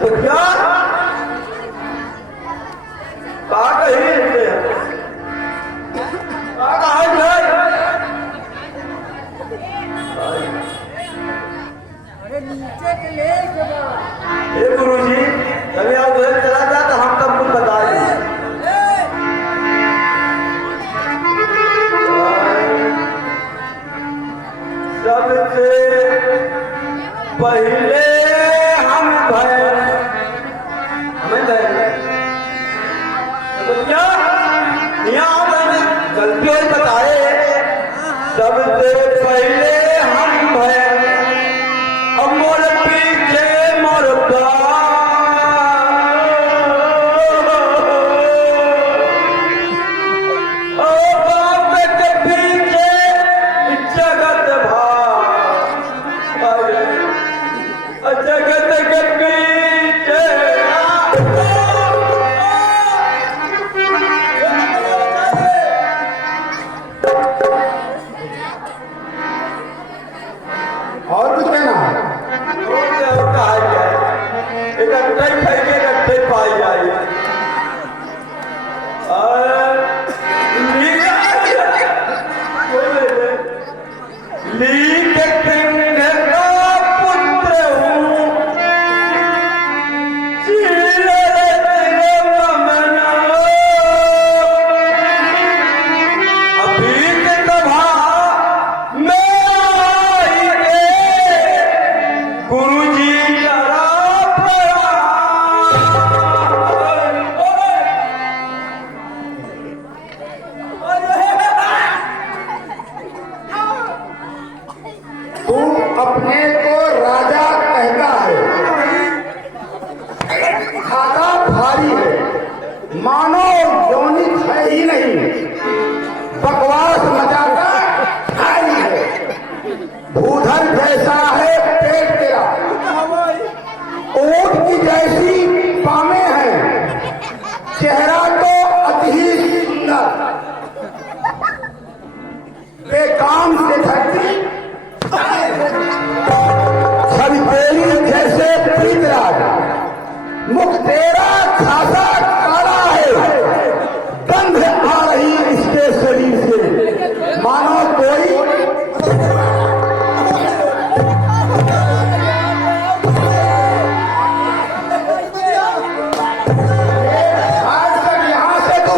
तो क्या कहा कही गुरु जी कभी आप उधर चला जा तो हम तब कुछ बताएंगे। सबसे पहले हम भय हमें क्या यहाँ मैंने गलतियों बताए। सबसे पहले हम भय अब मोर पीछे मोर अपने को राजा कहता है, खाना भारी है, मानो यौनिक है ही नहीं, बकवास मचाता खाई है, भूधर जैसा है पेट तेरा, ऊंट की जैसी पामे हैं, चेहरा तो अति ही सुंदर, बेकाम से धरती जैसे प्रीतराज, मुख तेरा खासा काला है, गंध आ रही इसके शरीर से, मानो कोई यहाँ से तू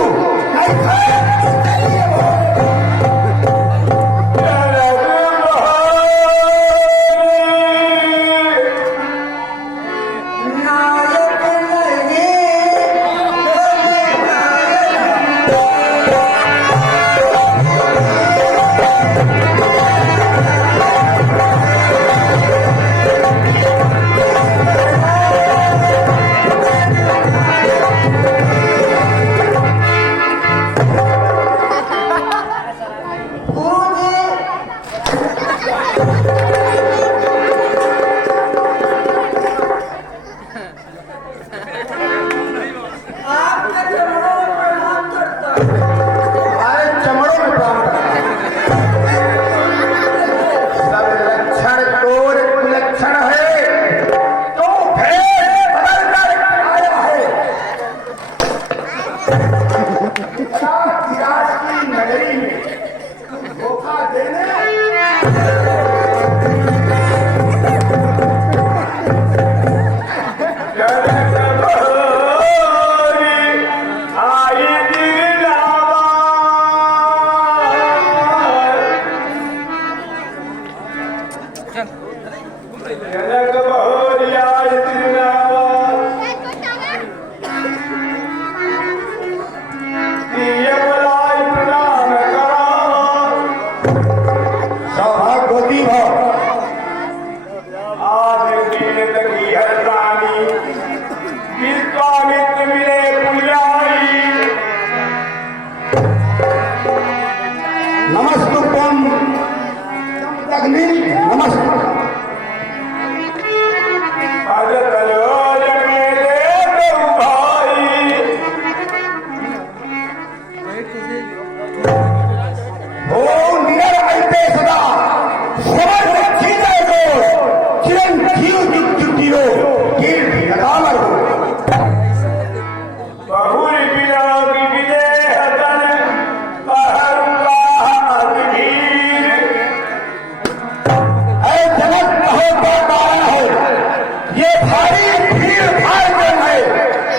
भारी भीड़ भाड़ में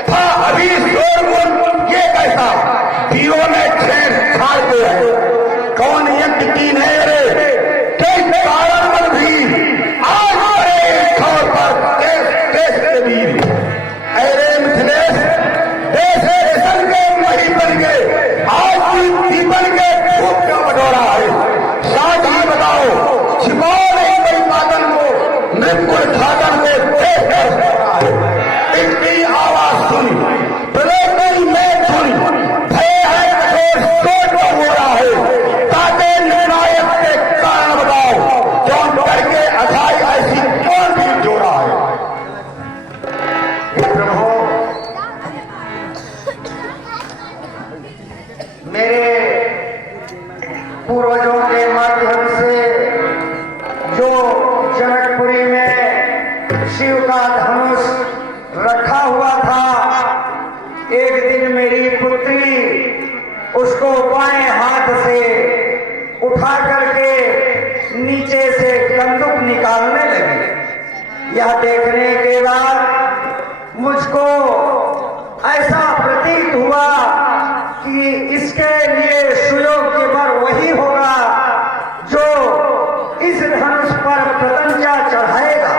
था अभी शोरगुल ये कैसा दियों में छेड़छाड़ के है कौन यज्ञ की नहीं रे किस कारण पर भी आज बड़े छोर पर देश के वीर अरे मिथिलेश देश देशन के वही बन गए आज भी दीपन के खूब क्यों बटोरा है साथ ही बताओ छिपाओ नहीं बड़ी पागल को मृत्यु छागल को देश देश हो रहा है इनकी आवाज सुनी प्रलोभन में सुनी भय है कठोर सोच हो रहा है ताकि निर्णायक के कारण बताओ जौन करके अथाई ऐसी कौन भी जोड़ा है प्रभु मेरे पूर्वजों के माध्यम से जो जनकपुरी में शिव का धनुष रखा हुआ था एक दिन मेरी पुत्री उसको बाएं हाथ से उठा करके नीचे से बंदूक निकालने लगी। यह देखने के बाद मुझको ऐसा प्रतीत हुआ कि इसके लिए सुयोग्य वर वही होगा जो इस धनुष पर प्रतंजा चढ़ाएगा।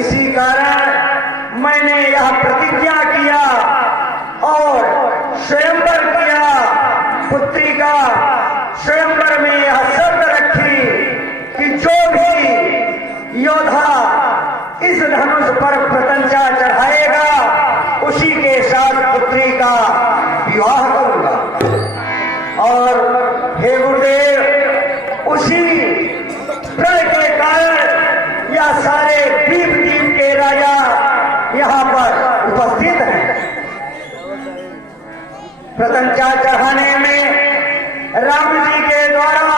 इसी कारण मैंने यह प्रतिज्ञा किया और स्वयंवर किया पुत्री का स्वयंवर में यह शर्त रखी कि जो भी योद्धा इस धनुष पर प्रतंजा चढ़ाएगा उसी के साथ पुत्री का विवाह करूंगा। और हे गुरुदेव उसी प्रण के कारण यह सारे द्वीप के राजा यहाँ पर उपस्थित हैं। प्रतंजा चढ़ाने में राम जी के द्वारा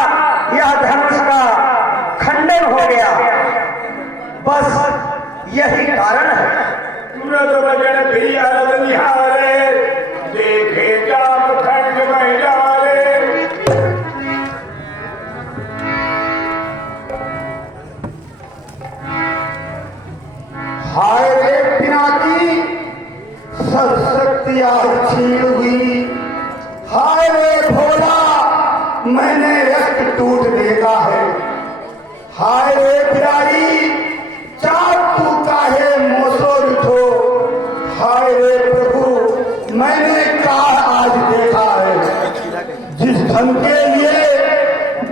यह धनुष का खंडन हो गया, बस यही कारण है। सूरज बजन भी अरद निहारे देखे जाम खंड में जारे हाय रे पिनाकी सशक्ति आज छीन हुई हाय रे भोला मैंने रक्त टूट देखा है हाय रे बिराई चाप तू काहे मोसोर उठो हाय रे प्रभु मैंने काल आज देखा है जिस धन के लिए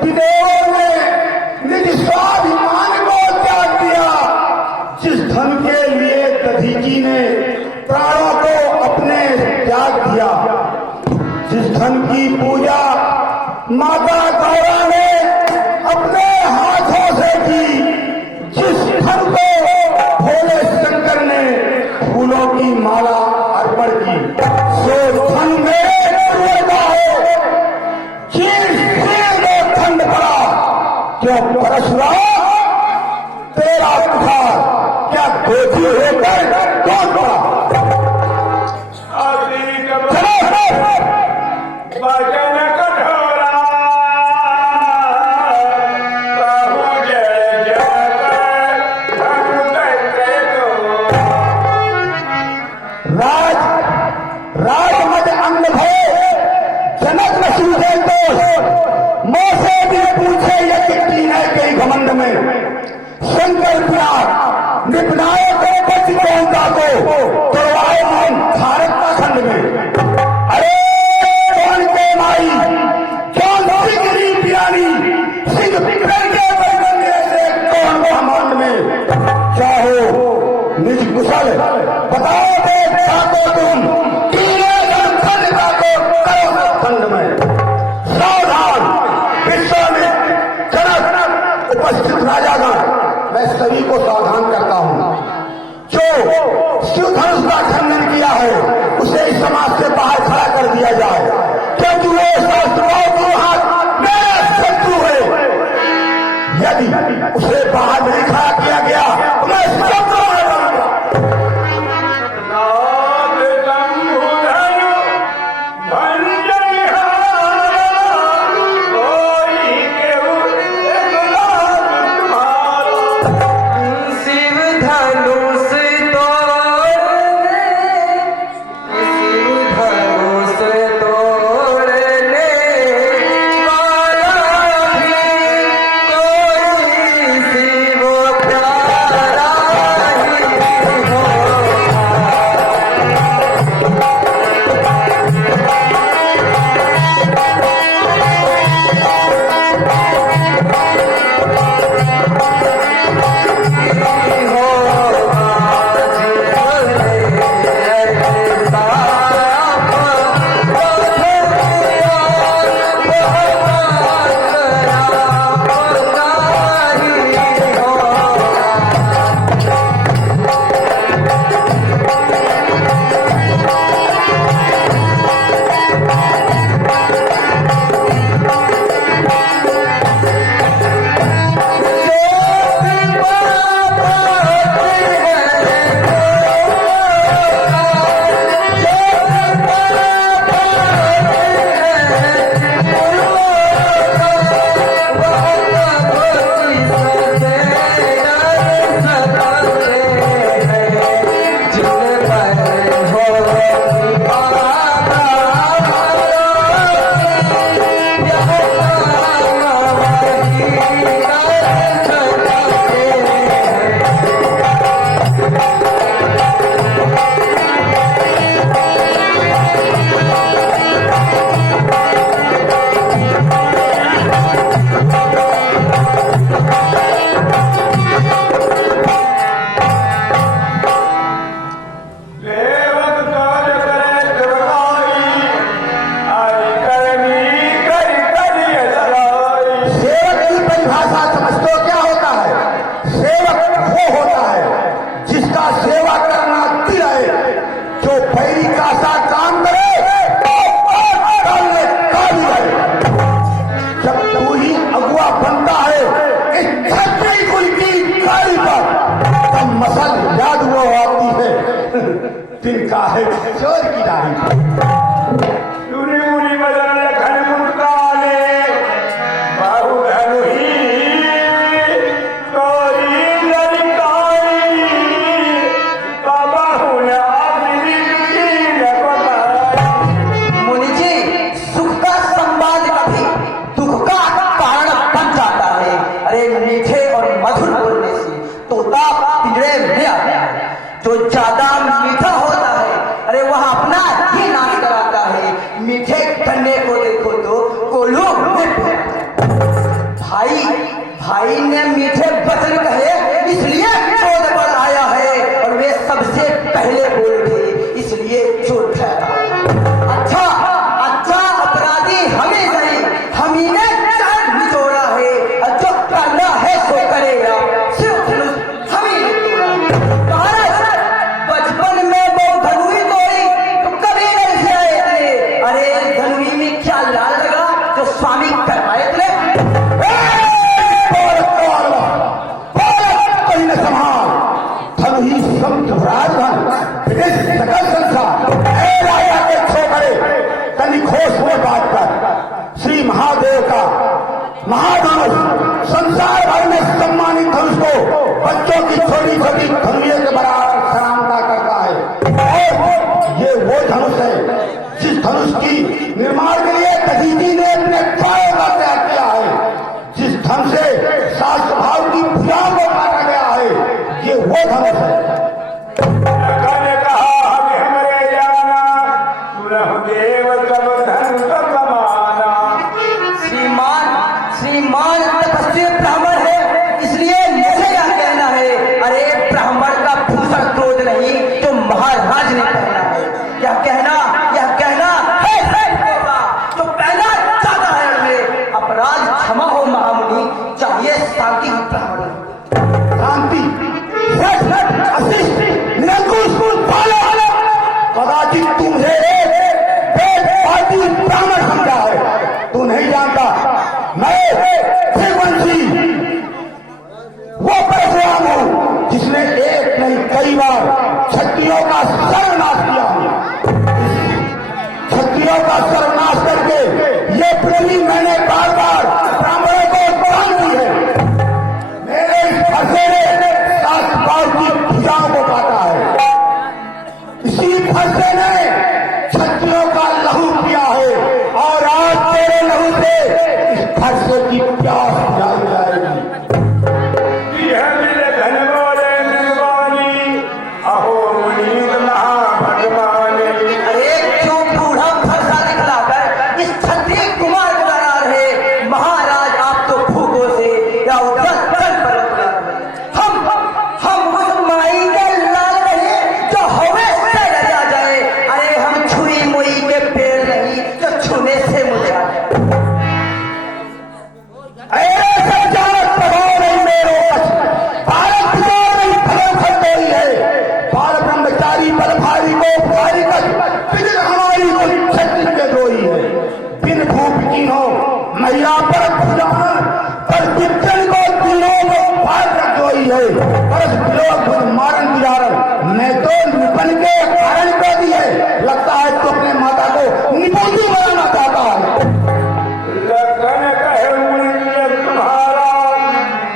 विदेहों ने निज स्वाभिमान को त्याग दिया जिस धन के लिए दधीची ने प्राणों को अपने त्याग दिया जिस धन की पूजा माता गौरा ने अपने हाथों से की जिस धन को भोले शंकर ने फूलों की माला अर्पण की सो धन मेरे पूर्वजा हो चीर में ठंड पड़ा क्यों परशुराम तेरा बुखार क्या धोती होकर कौन पड़ा भजन कठोरा राजमद अंग भय जनक न सूझे तो मोसे भी पूछे यज्ञ की है कई घमंड में शंकर प्यार निपनाए को बच पहुंचा को करवाए मन भारत का खंड में अरे कौन के माई कौन सिंगरी पियानी सिंह बिखर के बनने से कौन ब्रह्मांड में चाहो निज कुशल बताओ दे को तुम खंड में सावधान विश्वामित्र जनक उपस्थित राजागण मैं सभी को सावधान करता हूं जो शिव धनुष का खंडन किया है उसे इस समाज से बाहर खड़ा कर दिया जाए क्योंकि वो शास्त्रों को हाथ मेरे शत्रु है यदि उसे बाहर नहीं खड़ा किया गया तो मैं शत्रु शिव धनुष तिनका है किशोर की राही। चूरी मुरी बदन लखन मुस्काने बाहु धनुही तोरी ललकारी बाहु ने आखिरी मुनि जी, सुख का संवाद कभी दुख का कारण बन जाता है। अरे मीठे और मधुर बोलने से तोता पिंजरे में आता है। जो ज्यादा मीठा होता है अरे वह अपना ही नाश कराता है। मीठे गन्ने को देखो तो कोल्हू में भाई भाई ने मीठे वचन कहे इसलिए क्रोध बढ़ आया है और वे सबसे पहले बोल गए इसलिए चोट ठहरा। अच्छा अच्छा अपराधी हमें नहीं हम ही ने चार निचोड़ा है और जो करना है सो करेगा सिर्फ हम ही ने तोड़ा। महाराज बचपन में वो धनुई तोड़ी तो कभी नहीं से आए थे। अरे धनुई में क्या लाल लगा जो स्वामी करवाए थे। श्री महादेव का महाधनुष संसार भर में सम्मानित धनुष को बच्चों की छोटी छोटी धनुषों के बराबर सराहना करता है। और ये वो धनुष है जिस धनुष की निर्माण के लिए दधीची ने अपने पायों का त्याग किया है। जिस धन से शास्त्र भाव की भुजाओं को काटा गया है ये वो धनुष है। लखन कहा हमें हमरे जाना सुनह देव सब धन सब माना। श्रीमान तपस्वी ब्राह्मण है इसलिए मुझे यह कहना है। अरे ब्राह्मण का भूषण क्रोध नहीं जो महाराज ने पहना है। यह कहना है तो पहना चाहता है हमें। अपराध क्षमा हो महामुनि चाहिए शांति की ब्राह्मण। शांति निरंकुश कदाचित तुमसे ब्राह्मण समझा है। तू नहीं जानता मैं त्रिवंशी वो परशुराम हूं जिसने एक नहीं कई बार क्षत्रियों का सर्वनाश किया है। क्षत्रियों का सर्वनाश करके ये पृथ्वी मैंने बार बार ब्राह्मणों को दान दी है। मेरे इस फरसे ने शास्त्रपाल की भुजाओं को काटा है। इसी फरसे ने क्षत्रियों का लहू पिया है और आज तेरे लहू से इस फरसे की प्यास बुझाई जाएगी। यह मिल धन बोले निर्वाणी अहो मुनीत महाभगवानी। अरे क्यों बूढ़ा फरसा दिखलाकर इस क्षत्रिय कुमार को डरा रहे। महाराज आप तो भूखों से या उधर पर हम उस माई के लाल रहे जो हवे से डरा जाए। अरे हम छुई मुई के पेड़ नहीं जो छूने से मुझे आ जाए। ऐसे जानत प्रभाव नहीं मेरो भारत विचार नहीं फलों खतोई है। बाल ब्रह्मचारी बल भारी को भारी कर पितर हमारी को छत्र के रोई है। बिन भूप की हो मैया पर भुजान पर पितन को दिनों को भार रख रोई है। परस विरोध खुद मारन बिहारन मैं तो निपन के कारण को दी है। लगता है तो अपने माता को निपुणी बनाना चाहता है। लखन कहे मूल्य तुम्हारा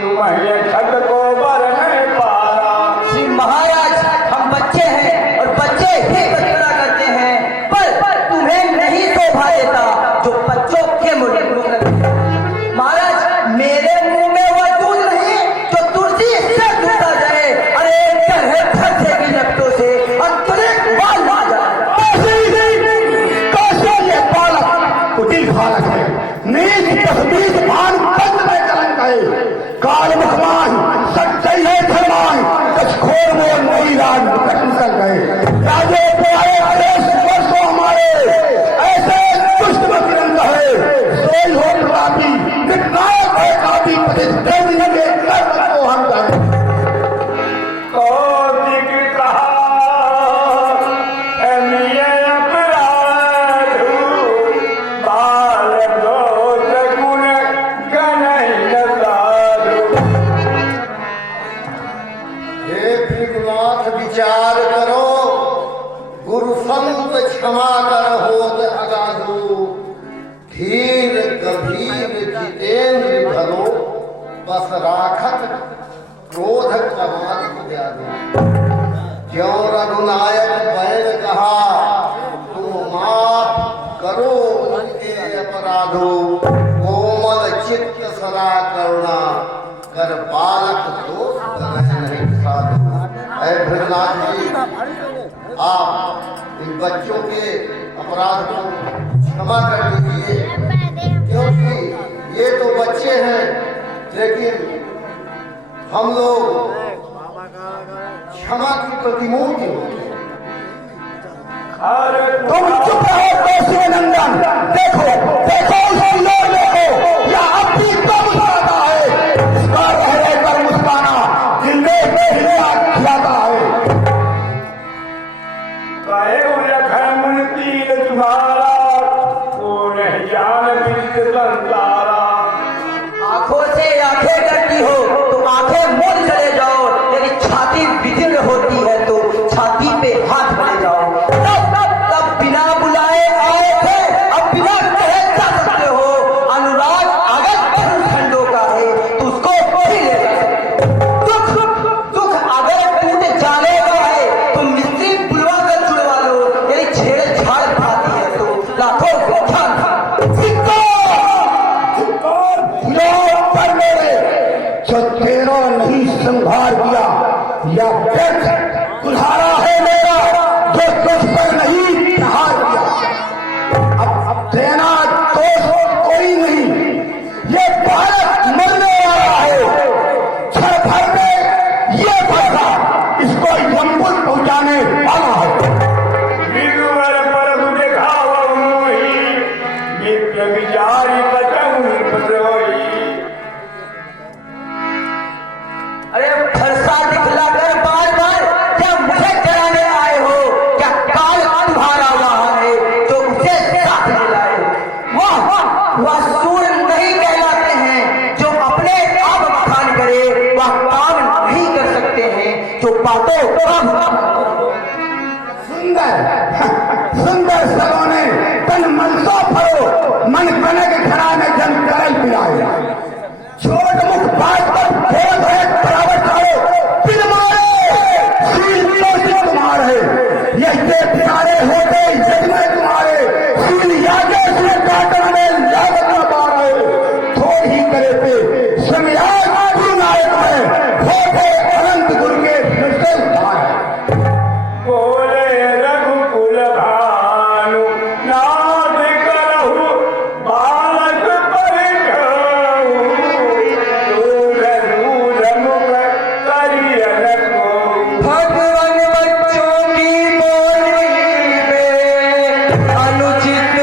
तुम्हें खत को बर नहीं पारा। श्री महाराज हम बच्चे हैं और बच्चे ही बचपना करते हैं पर तुम्हें नहीं शोभा देता जो बच्चों के मुंह लगते। महाराज मेरे मुंह में वह दूध नहीं जो तुलसी से दूधा जाए। अरे कहे फंसे की नब्तों से और तुझे क्षमा कर होत अगाधो, धीर गंभीर जितेंद्र भलो, बस राखत क्रोध कमालिक दयालु। ज्यों रघुनायक बैल कहा, तुम माफ करो उनके अपराधो, कोमल चित्त सदा करुणा, कर बालक दोष बनहि नहीं साधु। ऐ भृगनाथ जी, आप इन बच्चों के अपराध को क्षमा कर दीजिए, क्योंकि ये तो बच्चे हैं, लेकिन हम लोग क्षमा की प्रतिमूर्ति होते हैं। तुम चुप रहो कैसे नंदन, देखो देखो उसे लोग देखो, या अब भी कब मुस्कुराता है, इसका रह कर मुस्काना दिल में खिलाता है। कहे लखन तीर तुम्हारा, को नहीं जान बिरत संसारा। आंखों से आंखें करती हो तो आंखें मोड़ चले जाओ, यदि छाती विदीर्ण होती है तो छाती पे हाथ ले जाओ। तब बिना बुलाए आए थे, अब बिना कहे जा सकते हो। अनुराग अगर खंडों का है तो उसको भी ले जा सकते हो। दुख अगर टूट जाने का है तो मिस्त्री बुलवा कर जुड़वा लो, यदि छेड़छाड़ भाती है तो लाखों व्याख्यान पर मेरे जो तेरा नहीं संभार दिया, या व्यर्थ कुल्हाड़ा है मेरा जो तुझ पर नहीं प्रहार किया। अब देना दोष कोई नहीं, ये भारत मरने वाला है, क्षण भर में ये फंसा इसको यमपुर पहुंचाने वाला है। विदुर परम दिखावा मोही, मित्र विचारी बचन बद्रोही। अरे फरसा दिखलाकर बार बार क्या मुझे डराने आए हो? क्या काल तुम्हारा वहां है जो उसे साथ मिलाए? वह सूर नहीं कहलाते हैं जो अपने आप बखान करे, वह काम नहीं कर सकते हैं जो बातों सुंदर सुंदर सलोने तन मन सो फरो, मन कनक घराने जन करल पिलाए। छोट मुख बात पर भेद है बराबर करो, बिन मारे सील तो से तुम्हार है, ये प्यारे होते जग में तुम्हारे, सील यादे से काटन में लागत न पाए। थोड़ ही करे पे समयाग गुरु नायक है, होते अनंत गुरु के फिर से उद्धार है। बोले रघुकुल भानु, नाथ करहु बालक परिखाऊ। दूर दूर मुख करियन को, भगवान बच्चों की बोली में अनुचित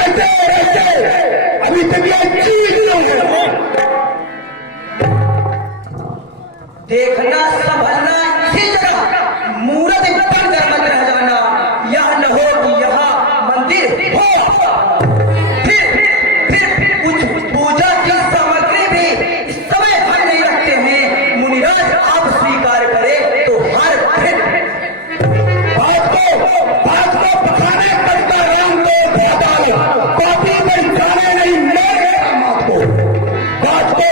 रहते अभी तक ये चीज नहीं है। देखना संभलना इसी जगह मूर्त बन मत रह जाना। यह न हो कि यहाँ मंदिर हो। फिर कुछ पूजा की सामग्री भी इस समय हम नहीं रखते हैं। मुनिराज आप स्वीकार करें तो हर फिर बात को पकाने करता राम को कॉपी में जाने नहीं मेरे मत को बात को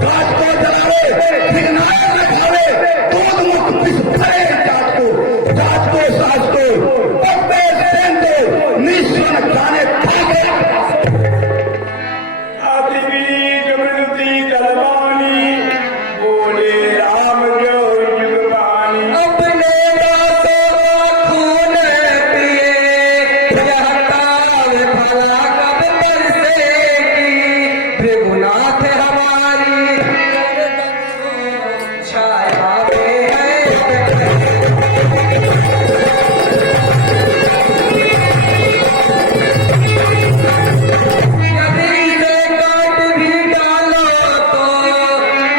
गाछ को जलावे सिग्नाल न खावे दूध मुख पिस भरे जात को सास को पत्ते सेन को निश्चन जाने भागे अति बीज मृति जलवानी बोले राम जो युग पानी। अपने दांतों का खून पिए यह काल भला कब बरसेगी। भृगुनाथ हमारी छाया में है। यदि इसे काट भी डालो तो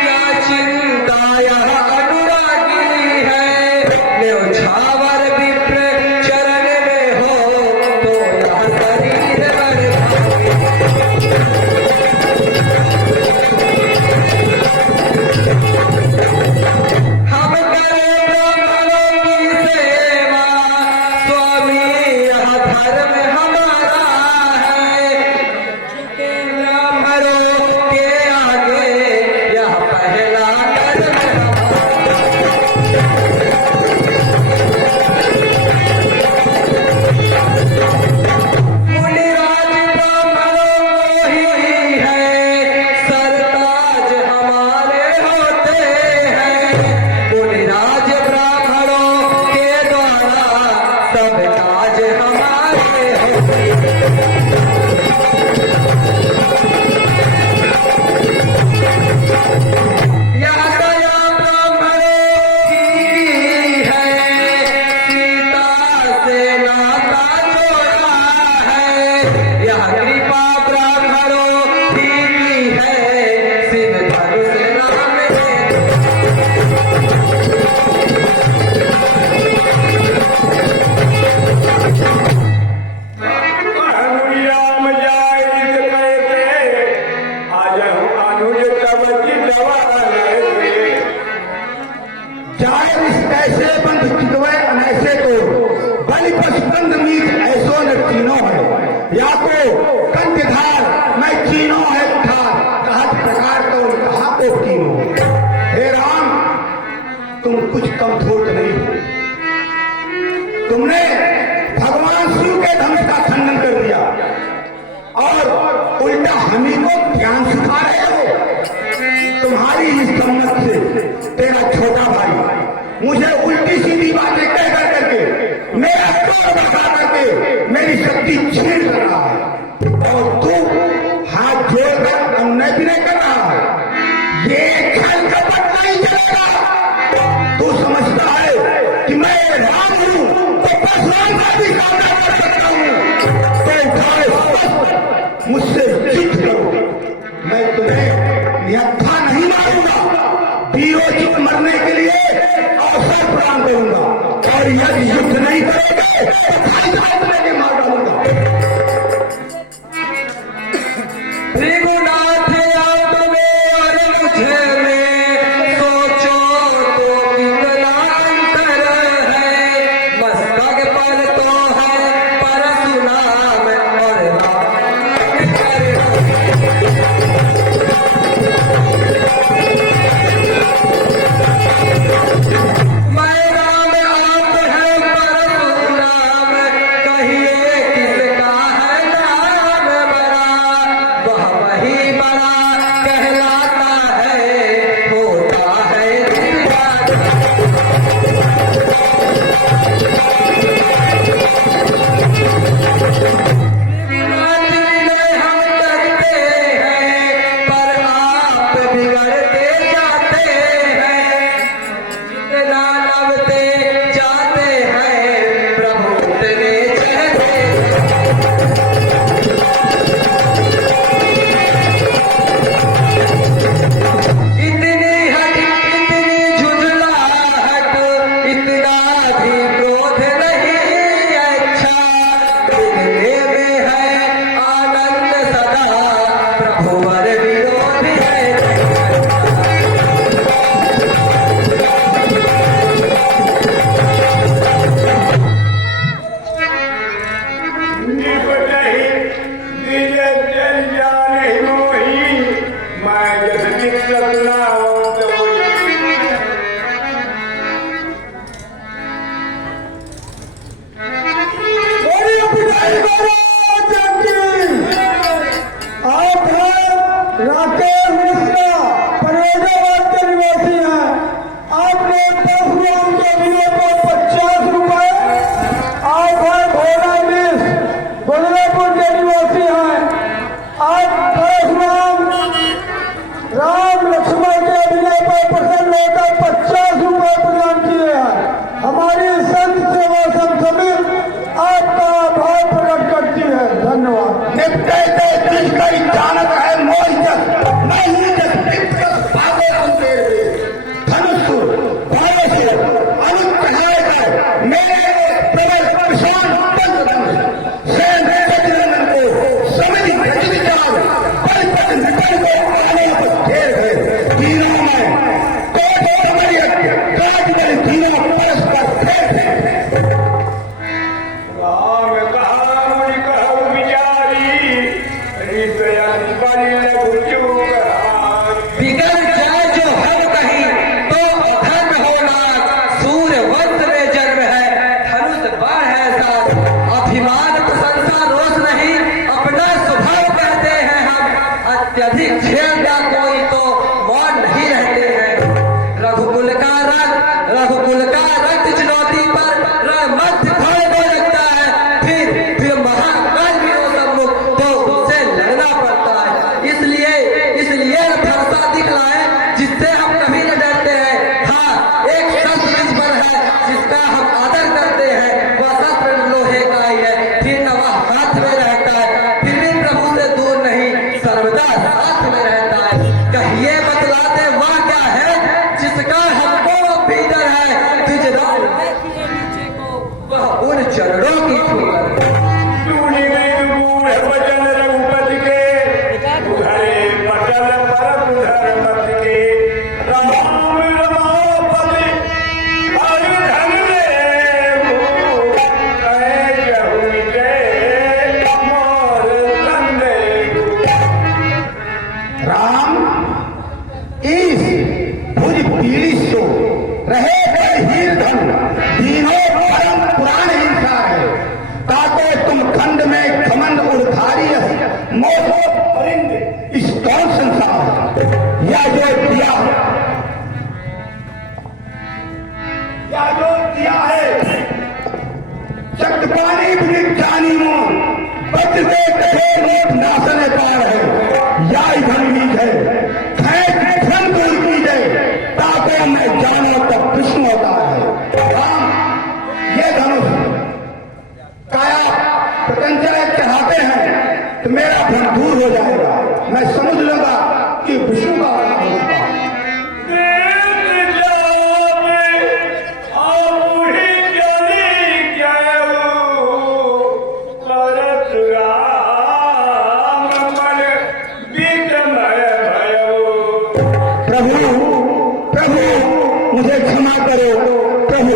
क्या चिंता यह अनुरागी है। न्यौछावर विप्र चरण में हो तो यह शरीर हम करें ब्राह्मणों की सेवा। स्वामी यह धर्म हमारा है। ब्राह्मणों के आगे यह पहला कदम मुनिराज ब्राह्मणों को ही है सरताज हमारे होते हैं। मुनिराज ब्राह्मणों के द्वारा सब काज हमारे होते हैं। यह दया ब्राह्मणों की है। सीता से नाता जोड़ा है। यह कृपा ब्राह्मणों की है। शिव धनुष नाम है। अनुयाम जाय कहते आज अनुज तब की दवा लेते। जाए ऐसे बंद चितवे अनैसे को बलि पशुबंद मीत ऐसो न चीनो है या को कंधधार मैं चीनो है उठा कहत प्रकार तो कहा को कीनो। हे राम तुम कुछ कमजोर नहीं हो। तुमने भगवान शिव के धनुष का खंडन कर दिया और उल्टा हम ही को ज्ञान सिखा रहे हो। तुम्हारी इस सम्मत से तेरा छोटा भाई मुझे उल्टी सीधी बातें कह कर करके मेरा तोड़ बता करके मेरी शक्ति छीन कर रहा है और तू हाथ जोड़कर अन्य भी नहीं कर रहा है। ये खल कपट नहीं चलेगा। तू समझता है कि मैं राम हूं तो परशुराम का भी सामना कर सकता हूं तो उठाए मुझसे जीत करो। मैं तुम्हें निहत्था नहीं मारूंगा। बीओचित मरने के लिए अवसर प्रदान करूंगा और यदि युद्ध नहीं करोगे तो खाई हाथ लेके मार डालूंगा। भृगुनाथ आप में और मुझे में सोचो तो कितना अंतर है। मस्तक पर तो है परशुराम और राम कर। मैं राम आप है परशुराम रघुकुल का रक्त चुनौती पर रणमध्य खड़े हो लगता है, फिर महाकाल भी हो सम्मुख तो उससे लड़ना पड़ता है। इसलिए भरोसा दिखलाए जिससे हम कभी न डरते हैं। हाँ, एक शस्त्र जिस पर है जिसका हम आदर करते हैं, वह शस्त्र लोहे का ही है, फिर न वह हाथ में रहता है, फिर भी प्रभु से दूर नहीं, सर्वदा साथ में रहता है। कहिए बतलाते वह क्या है जिसका हमको भीतर है, तुझ राम वह उन चरणों की ठोकर। तूने बूढ़ वचन रघुपति के, उधरे पटल पर उधर मत के, राम रमापति हरि धन देहु, कहे जहु जय मोर संदेहु। राम इस भुज पीड़ी सो रहे हीर धन दीनों परम पुराण हिंसा है, ताको तुम खंड में खमंड उड़धारी मोहो परिंद इस कौन संसार या जो दिया है चक्रपाणी जानी मोन वज्र से कठोर रूप नासने पार है, या धन बीज है खैर धन दूर की जय, ताको मैं जानो तब विष्णु अवतार है। राम ये धनुष काया प्रत्यंचा चढ़ाते हैं तो मेरा भ्रम दूर हो जाएगा, मैं समझ लूंगा कि विष्णु का अवतार होगा। प्रभु मुझे क्षमा करो प्रभु।